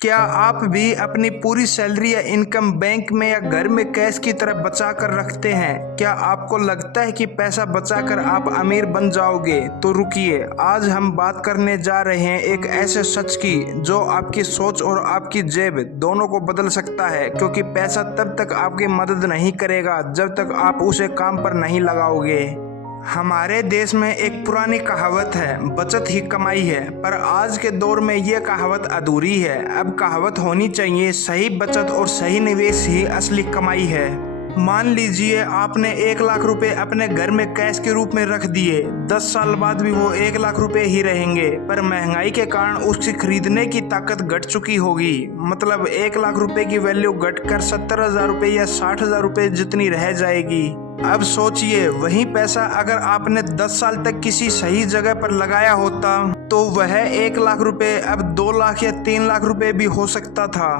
क्या आप भी अपनी पूरी सैलरी या इनकम बैंक में या घर में कैश की तरह बचा कर रखते हैं? क्या आपको लगता है कि पैसा बचाकर आप अमीर बन जाओगे? तो रुकिए, आज हम बात करने जा रहे हैं एक ऐसे सच की जो आपकी सोच और आपकी जेब दोनों को बदल सकता है। क्योंकि पैसा तब तक आपकी मदद नहीं करेगा जब तक आप उसे काम पर नहीं लगाओगे। हमारे देश में एक पुरानी कहावत है, बचत ही कमाई है। पर आज के दौर में ये कहावत अधूरी है। अब कहावत होनी चाहिए, सही बचत और सही निवेश ही असली कमाई है। मान लीजिए आपने 1 लाख रुपए अपने घर में कैश के रूप में रख दिए। 10 साल बाद भी वो 1 लाख रुपए ही रहेंगे, पर महंगाई के कारण उसकी खरीदने की ताकत घट चुकी होगी। मतलब 1 लाख रुपए की वैल्यू घटकर 70,000 रुपए या 60,000 रुपए जितनी रह जाएगी। अब सोचिए, वही पैसा अगर आपने 10 साल तक किसी सही जगह पर लगाया होता तो वह 1 लाख रुपए अब 2 लाख या 3 लाख रुपए भी हो सकता था।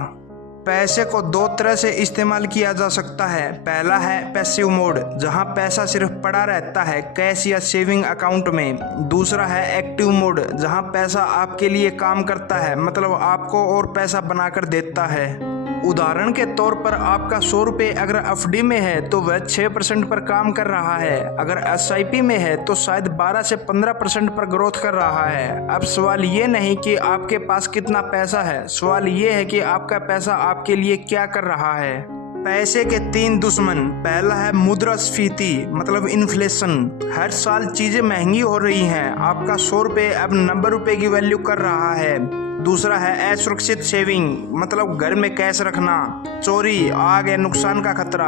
पैसे को 2 तरह से इस्तेमाल किया जा सकता है। पहला है पैसिव मोड, जहां पैसा सिर्फ पड़ा रहता है कैश या सेविंग अकाउंट में। दूसरा है एक्टिव मोड, जहां पैसा आपके लिए काम करता है, मतलब आपको और पैसा बनाकर देता है। उदाहरण के तौर पर आपका 100 रुपये अगर एफडी में है तो वह 6% पर काम कर रहा है। अगर एसआईपी में है तो शायद 12 से 15% पर ग्रोथ कर रहा है। अब सवाल ये नहीं कि आपके पास कितना पैसा है, सवाल ये है कि आपका पैसा आपके लिए क्या कर रहा है। पैसे के 3 दुश्मन। पहला है मुद्रास्फीति, मतलब इन्फ्लेशन। हर साल चीजें महंगी हो रही हैं। आपका 100 रुपये अब 90 रुपये की वैल्यू कर रहा है। दूसरा है असुरक्षित सेविंग, मतलब घर में कैश रखना, चोरी, आग या नुकसान का खतरा।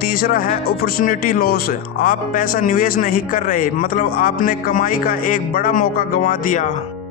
तीसरा है अपॉर्चुनिटी लॉस, आप पैसा निवेश नहीं कर रहे, मतलब आपने कमाई का एक बड़ा मौका गंवा दिया।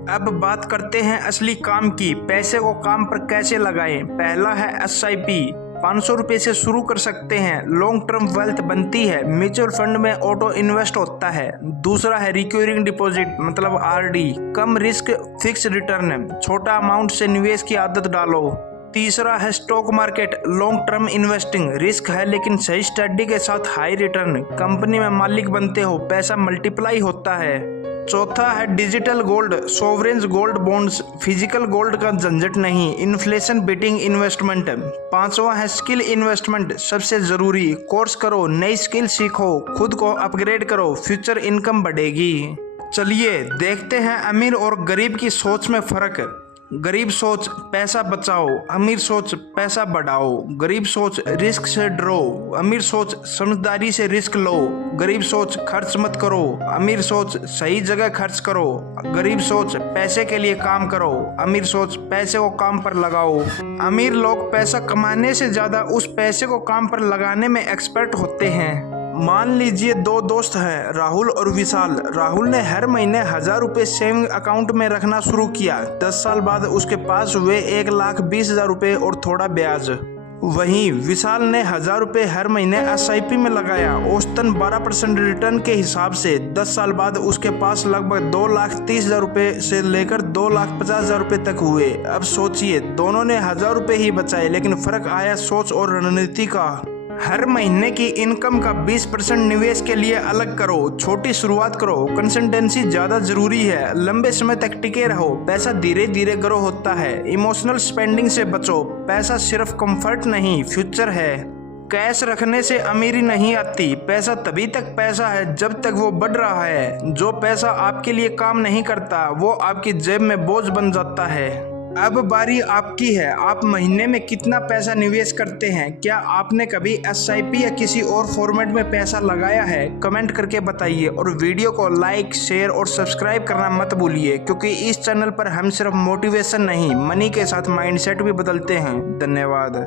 अब बात करते हैं असली काम की, पैसे को काम पर कैसे लगाएं। पहला है एसआईपी, 500 रुपये से शुरू कर सकते हैं, लॉन्ग टर्म वेल्थ बनती है। म्यूचुअल फंड में ऑटो इन्वेस्ट होता है। दूसरा है रिकरिंग डिपॉजिट, मतलब आरडी, कम रिस्क फिक्स रिटर्न, छोटा अमाउंट से निवेश की आदत डालो। तीसरा है stock market, long term investing, risk है लेकिन सही स्टडी के साथ हाई रिटर्न, कंपनी में मालिक बनते हो, पैसा मल्टीप्लाई होता है। चौथा है digital gold, sovereign gold bonds, physical gold का झंझट नहीं, इन्फ्लेशन बीटिंग इन्वेस्टमेंट। पांचवा है स्किल इन्वेस्टमेंट, सबसे जरूरी, कोर्स करो, नई स्किल सीखो, खुद को अपग्रेड करो, फ्यूचर इनकम बढ़ेगी। चलिए देखते हैं अमीर और गरीब की सोच में फर्क। गरीब सोच पैसा बचाओ, अमीर सोच पैसा बढ़ाओ। गरीब सोच रिस्क से डरो, अमीर सोच समझदारी से रिस्क लो। गरीब सोच खर्च मत करो, अमीर सोच सही जगह खर्च करो। गरीब सोच पैसे के लिए काम करो, अमीर सोच पैसे को काम पर लगाओ। अमीर लोग पैसा कमाने से ज्यादा उस पैसे को काम पर लगाने में एक्सपर्ट होते हैं। मान लीजिए 2 दोस्त हैं, राहुल और विशाल। राहुल ने हर महीने 1000 रुपये सेविंग अकाउंट में रखना शुरू किया। 10 साल बाद उसके पास हुए 1,20,000 रुपये और थोड़ा ब्याज। वहीं विशाल ने 1000 रुपये हर महीने एसआईपी में लगाया, औसतन 12% रिटर्न के हिसाब से। 10 साल बाद उसके पास लगभग 2,30,000 रुपये से लेकर 2,50,000 रुपये तक हुए। अब सोचिए, दोनों ने 1000 रुपये ही बचाए, लेकिन फर्क आया सोच और रणनीति का। हर महीने की इनकम का 20% निवेश के लिए अलग करो, छोटी शुरुआत करो, कंसिस्टेंसी ज्यादा जरूरी है, लंबे समय तक टिके रहो, पैसा धीरे धीरे ग्रो होता है। इमोशनल स्पेंडिंग से बचो, पैसा सिर्फ कंफर्ट नहीं फ्यूचर है। कैश रखने से अमीरी नहीं आती, पैसा तभी तक पैसा है जब तक वो बढ़ रहा है। जो पैसा आपके लिए काम नहीं करता वो आपकी जेब में बोझ बन जाता है। अब बारी आपकी है, आप महीने में कितना पैसा निवेश करते हैं? क्या आपने कभी एसआईपी या किसी और फॉर्मेट में पैसा लगाया है? कमेंट करके बताइए और वीडियो को लाइक, शेयर और सब्सक्राइब करना मत भूलिए, क्योंकि इस चैनल पर हम सिर्फ मोटिवेशन नहीं, मनी के साथ माइंडसेट भी बदलते हैं। धन्यवाद।